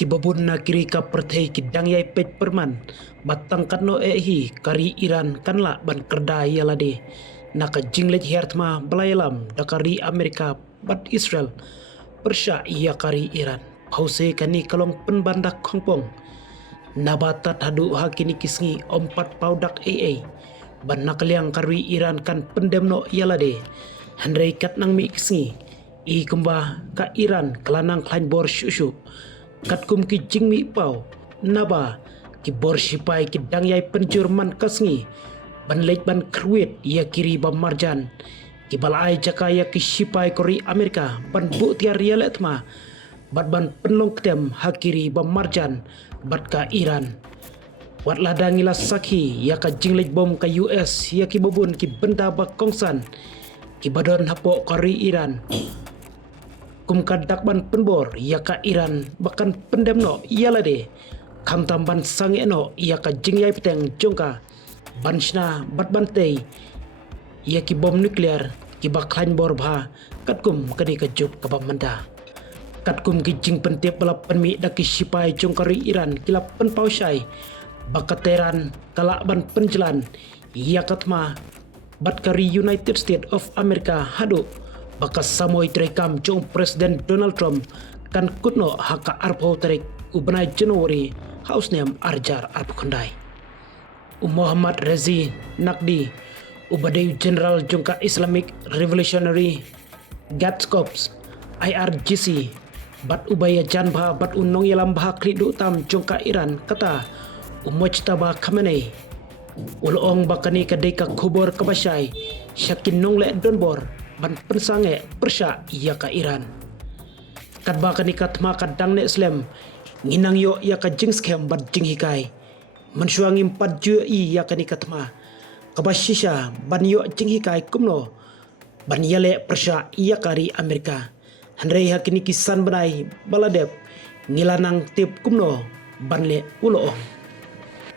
Kibabun na kiri ka perthei kidang yai pej perman batang katno hi kari Iran kanla ban kerda yalade naka jinglet hertma balayalam dakari Amerika bat Israel persya iya kari Iran pause kani kalong penbandak kongpong nabatat hadu hakini kisngi ompat paudak ban nakaliang kari Iran kan pendemno yalade handrei kat nang mi kisngi i kemba ka Iran kelanang klain bor syushu katkum ki jingmi pau naba ki bor sipai ki dangyai penjurman kasngi ban leit ban kruit ya kiri ba marjan ki balai jakaya ki sipai kori Amerika ban bu tiar yaletma bat ban penlong ketem hakiri ba marjan bat ka Iran wat ladangila sakhi ya ka jinglej bom ka US ya ki babun ki benda ba kongsan ki badon hapo kori Iran kum kadak ban penbor ia ka Iran bahkan pendemno ialade kam tamban sangeno ia ka jingyai peteng jongka banshna bat bantei ia ki bom nuklear ki baklan bor bha katkum kadi ka jup ka bamanda katkum ki jing pentep balap penmi daki sipai jongkari Iran kilap penpausai bakateran kalak ban penjelan ia katma bat kari United States of America hadu bakas samoi terekam jong Presiden Donald Trump kan kutno haka arpo terek ubenai Januari hausnem arjar arpo kondai Muhammad Rezi Nakdi ubadai General jongka Islamic Revolutionary Guards Corps IRGC bat ubaya janbha bat unong yalam bah klidu tam jongka Iran kata Mojtaba Khamenei ulong bakani kadeka kubur kabasai syakin nongle donbor ban pensange persya iya ka Iran kat bakani kat makan dang ne Islam nginang yo ya ka jing scam bat jing hikai mensuangi 4 ju iya ka ni katma kabashisha ban yo jing hikai kumno ban yale persya iya kari Amerika handrei hakini kisan banai baladep ngilanang tip kumno ban le ulo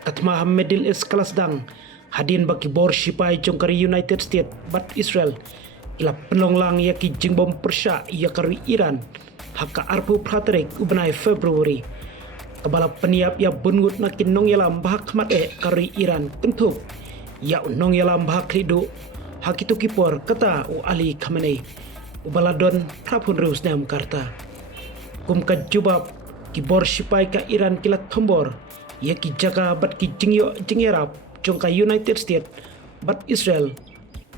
katma Middle East kelas dang hadin baki bor sipai jongkari United States bat Israel ila penlonglang ya ki jingbom persya ya kari Iran haka arpu praterek ubenai Februari kabala peniap ya bungut nakin nong yalam bahak mate kari Iran tentu ya nong yalam bahak lidu hakitu kipor kata u Ali Khamenei ubaladon prapun reus nam karta kum ka jubab ki bor sipai ka Iran kilat tombor ya ki jaga bat ki jingyo jingerap jongka United States bat Israel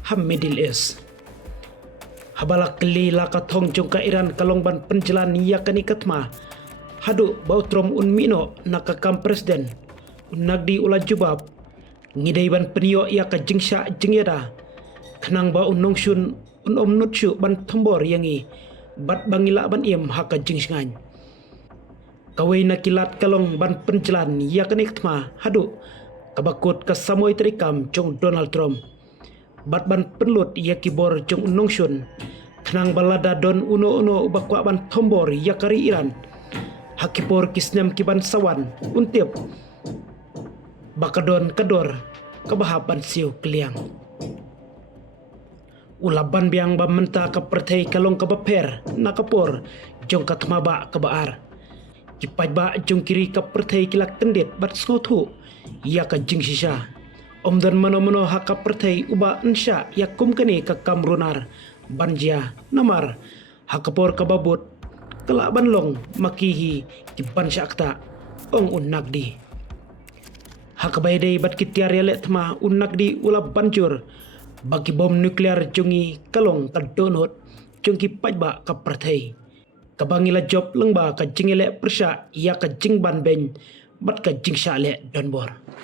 ham Middle East habalak keli laka thong jongka Iran kalongban penjelan ya kanikatma hadu bautrom mino nakakam presiden nagdi ula jubab ngidai ban penio ya ka jingsha jingyada kenang ba nongshun nutsu ban tombor yangi bat bangila ban iem haka jingsngan kawai nakilat kalong ban penjelan ya kanikatma hadu kabakut kasamoy terikam jong Donald Trump bat ban penlut ya kibor jong nongshun kenang balada don uno bakwa ban tombor ya kari Iran hakipor kisnem kiban sawan untip bakadon kador kabahapan siu kliang ulaban biang ba menta ka perthei kalong kabaper nakapor jong katmaba kabaar kipaj ba jong kiri ka perthei kilak kendit bat skotu ya ka jingsisha omdan mano haka perthei uba ensya yakum kene ka kamrunar banjia namar hakapor kababut kelak banlong makihi ki bansya akta ong unnagdi hakabaydei bat kitiar yalet ma unnagdi ulab banjur bagi bom nuklear jongi kalong kadonot jongki pajba ka perthei kabangila job lengba ka jingele persya ya ka jingban ben bat ka jingsya le donbor